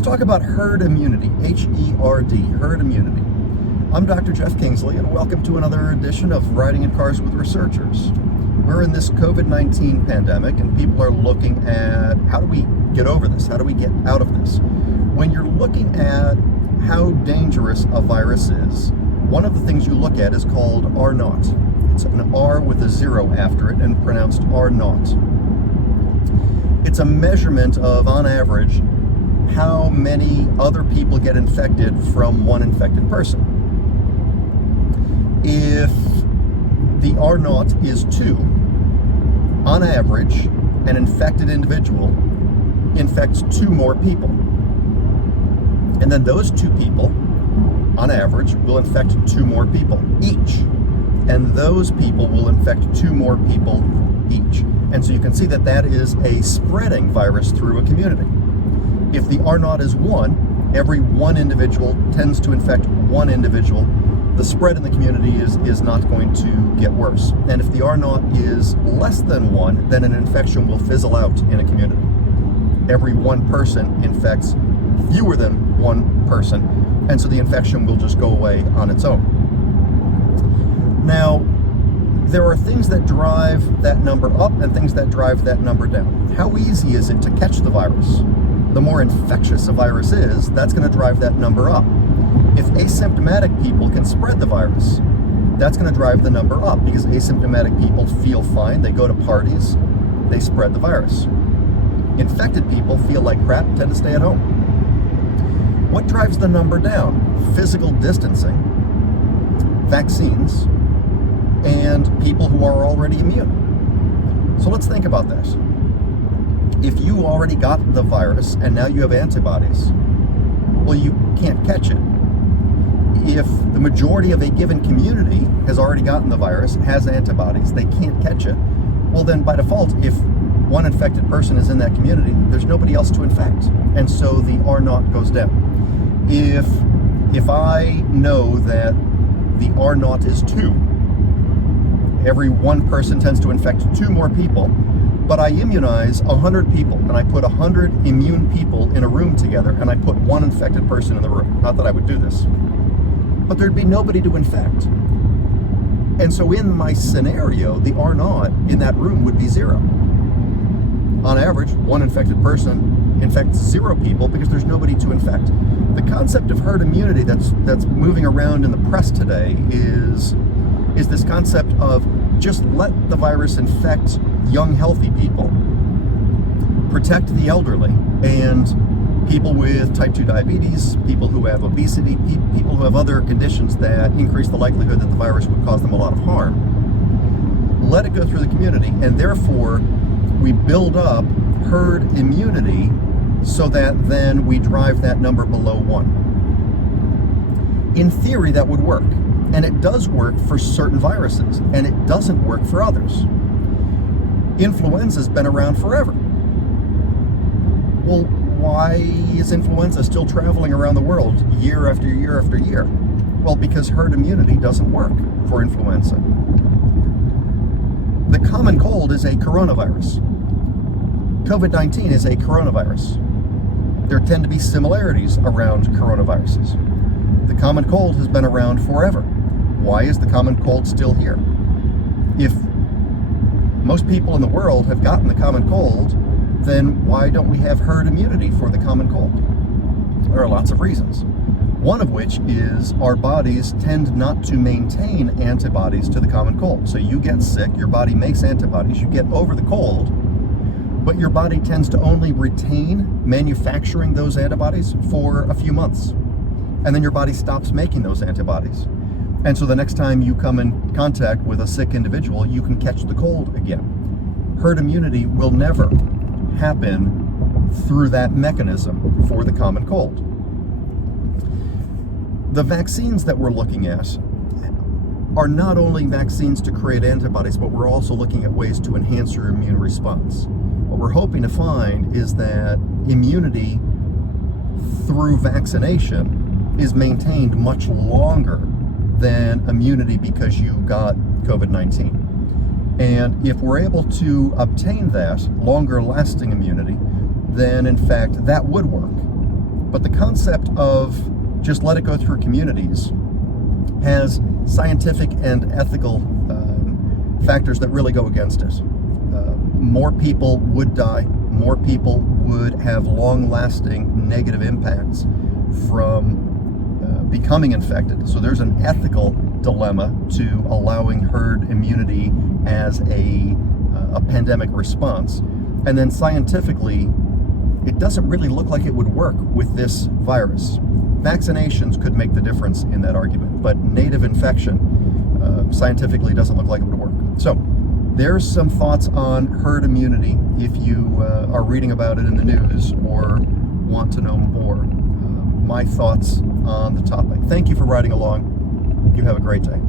Let's talk about herd immunity, H-E-R-D, herd immunity. I'm Dr. Jeff Kingsley, and welcome to another edition of Riding in Cars with Researchers. We're in this COVID-19 pandemic, and people are looking at how do we get over this? How do we get out of this? When you're looking at how dangerous a virus is, one of the things you look at is called R0. It's an R with a 0 after it and pronounced R0. It's a measurement of, on average, how many other people get infected from one infected person. If the R0 is 2, on average, an infected individual infects 2 more people. And then those 2 people, on average, will infect 2 more people each. And those people will infect 2 more people each. And so you can see that that is a spreading virus through a community. If the R0 is 1, every 1 individual tends to infect 1 individual. The spread in the community is not going to get worse. And if the R0 is less than 1, then an infection will fizzle out in a community. Every 1 person infects fewer than 1 person, and so the infection will just go away on its own. Now, there are things that drive that number up and things that drive that number down. How easy is it to catch the virus? The more infectious a virus is, that's going to drive that number up. If asymptomatic people can spread the virus, that's going to drive the number up because asymptomatic people feel fine, they go to parties, they spread the virus. Infected people feel like crap, tend to stay at home. What drives the number down? Physical distancing, vaccines, and people who are already immune. So let's think about this. If you already got the virus and now you have antibodies, well, you can't catch it. If the majority of a given community has already gotten the virus, has antibodies, they can't catch it, well then by default, if 1 infected person is in that community, there's nobody else to infect. And so the R0 goes down. If I know that the R0 is 2, every 1 person tends to infect 2 more people, but I immunize 100 people, and I put 100 immune people in a room together, and I put 1 infected person in the room. Not that I would do this, but there'd be nobody to infect. And so in my scenario, the R0 in that room would be 0. On average, 1 infected person infects 0 people because there's nobody to infect. The concept of herd immunity that's moving around in the press today is this concept of just let the virus infect young, healthy people, protect the elderly, and people with type 2 diabetes, people who have obesity, people who have other conditions that increase the likelihood that the virus would cause them a lot of harm. Let it go through the community, and therefore we build up herd immunity so that then we drive that number below 1. In theory, that would work. And it does work for certain viruses, and it doesn't work for others. Influenza's been around forever. Well, why is influenza still traveling around the world year after year after year? Well, because herd immunity doesn't work for influenza. The common cold is a coronavirus. COVID-19 is a coronavirus. There tend to be similarities around coronaviruses. The common cold has been around forever. Why is the common cold still here? If most people in the world have gotten the common cold, then why don't we have herd immunity for the common cold? There are lots of reasons. One of which is our bodies tend not to maintain antibodies to the common cold. So you get sick, your body makes antibodies, you get over the cold, but your body tends to only retain manufacturing those antibodies for a few months. And then your body stops making those antibodies. And so the next time you come in contact with a sick individual, you can catch the cold again. Herd immunity will never happen through that mechanism for the common cold. The vaccines that we're looking at are not only vaccines to create antibodies, but we're also looking at ways to enhance your immune response. What we're hoping to find is that immunity through vaccination is maintained much longer than immunity because you got COVID-19. And if we're able to obtain that longer lasting immunity, then in fact that would work. But the concept of just let it go through communities has scientific and ethical factors that really go against it. More people would die, more people would have long-lasting negative impacts from becoming infected. So there's an ethical dilemma to allowing herd immunity as a pandemic response. And then scientifically, it doesn't really look like it would work with this virus. Vaccinations could make the difference in that argument, but native infection scientifically doesn't look like it would work. So there's some thoughts on herd immunity if you are reading about it in the news or want to know more. My thoughts on the topic. Thank you for riding along. You have a great day.